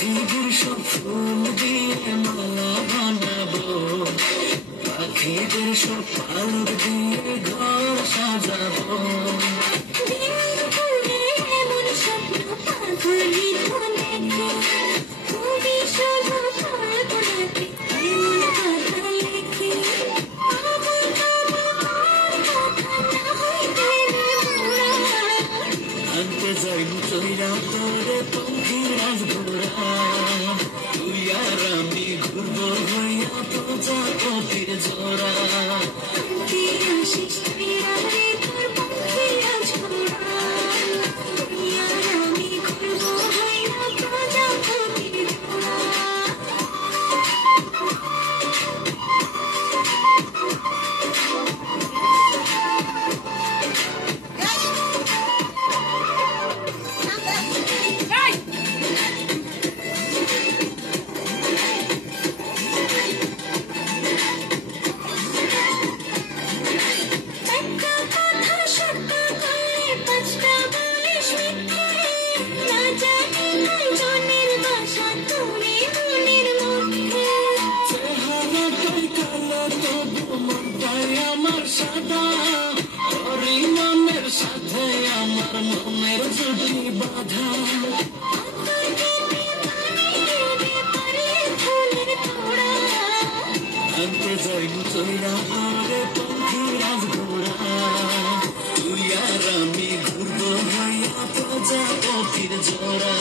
পৃথিবীর সব ফুল দিয়ে মালা বানাবো, পাখিদের সব পালক দিয়ে ঘর সাজাবো। আনতে যাই চইরা তোরে পঙ্খির রাজঘোড়া, তুই আর আমি ঘুরবো হইয়া প্রজাপতির জোড়া। আমার সাদা পরিমাণের সাথে আমার মনের জুটি বাঁধা, আনতে যাই চইরা তোরে পঙ্খির রাজঘোড়া, তুই আর আমি ঘুরবো হইয়া প্রজাপতির জোড়া।